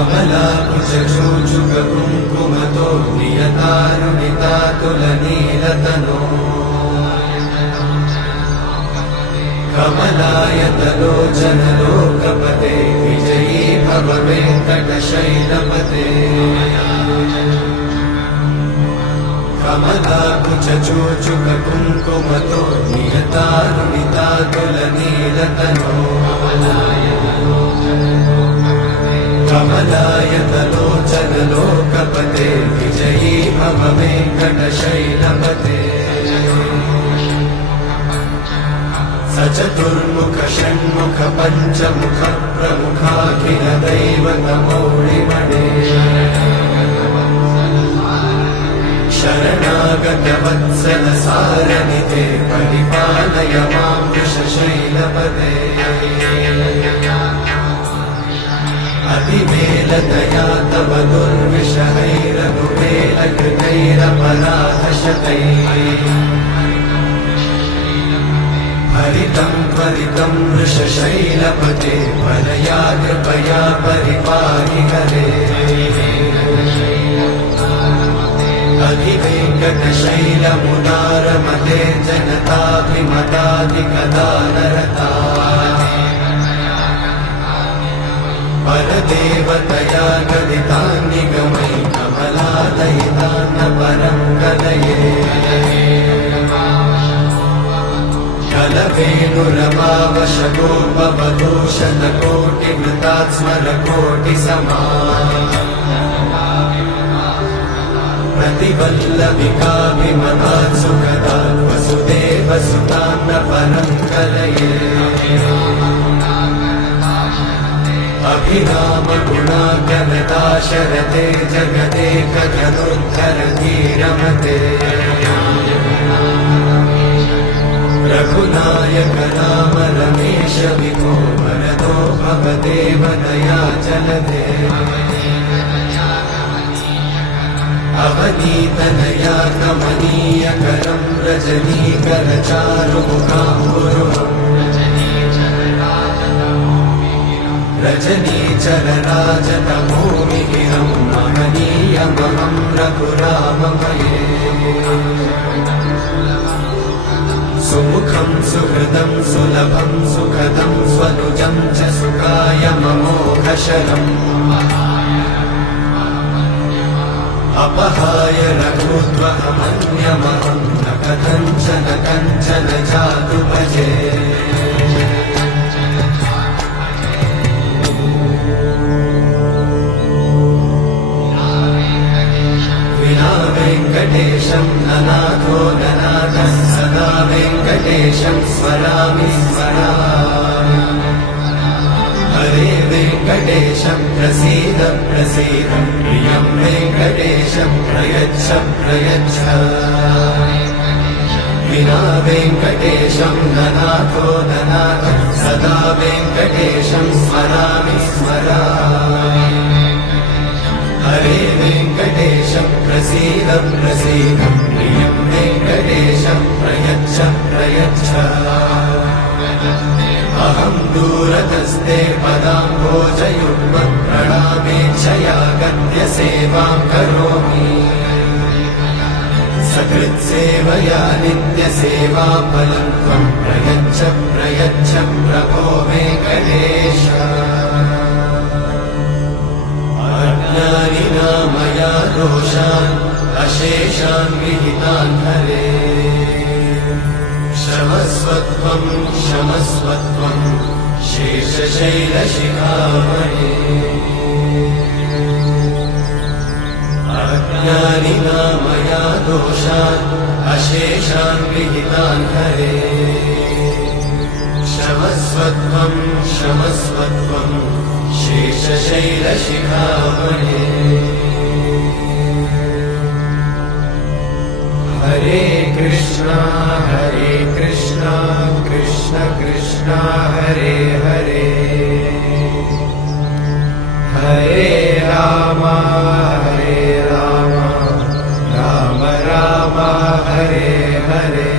कमलाकुचूचुककुङ्कुमतो नियतारुणितातुलनीलतनो कमलायतलोचनलोकपते विजयी भव वेङ्कटशैलपते कमलाकुचूचुककुङ्कुमतो नियतारुणितातुलनीलतनो कमलायतलोचनलोकपते विजयी भव वेङ्कटशैलपते सचतुर्मुख षण्मुख पञ्चमुख प्रमुखाखिल दैवतमौळिमणे शरणागत वत्सल सारनिते परिपालय मां वृषशैलपते अतिवेलतया तव दुर्विषहैरनुवेलकृतैरपराधशतैः हरितं त्वरितं वृषशैलपते वरया कृपया परिपाहि हरे अधिवेङ्कटशैलमुदारमते जनताभिमताधिकदानरता परदेवतया गदितान्निगमै कमलादयितान्नपरं गदये कलवेणुरमावशतोपवधूशतकोटिवृतात् स्मरकोटिसमा प्रतिवल्लविकाभिमतात् सुखदात् वसुदेवसुतान्नपरं कलये अभिरामगुणाकरताशरते जगदेकजनोद्धरधीरमते रघुनायक राम रमेश विभो वरदो भवदेव दयाचलदे अवनीतनया कमनीयकरं रजनीकरचारुमुखाम्बुरुहम् रजनीचरराजतमोमिहिरं महनीयमहं रघुराममये सुमुखं सुहृदं सुलभं सुखदं स्वनुजं च सुखायममोघशरम् अपहाय रघुत्वमन्यमहं न कथञ्चन जातु भजे विना वेङ्कटेशं ननाथो ननाथः सदा वेङ्कटेशं स्मरामि स्मरामि हरे वेङ्कटेशं प्रसीद प्रसीद प्रियं वेङ्कटेशं प्रयच्छ प्रयच्छ विना वेङ्कटेशं ननाथो ननाथः सदा वेङ्कटेशं स्मरामि स्मरामि हरे वेङ्कटेशं प्रसीद प्रसीद प्रियं वेङ्कटेशं प्रयच्छ प्रयच्छ अहं दूरतस्ते पदाम्भोजयुग्मं प्रणामेच्छया गद्य सेवां करोमि सकृत्सेवया नित्यसेवाफलं त्वं प्रयच्छ प्रयच्छ प्रभो वेङ्कटेश अज्ञानिना मया दोषान् अशेषान् विहितान् हरे क्षमस्वत्वं क्षमस्वत्वं शेषशैलशिखामणे अज्ञानिना मया दोषान् अशेषान् विहितान् हरे क्षमस्वत्वं क्षमस्वत्वं शेषशैलशिखामणे हरे कृष्णा कृष्ण कृष्ण हरे हरे हरे राम राम राम हरे हरे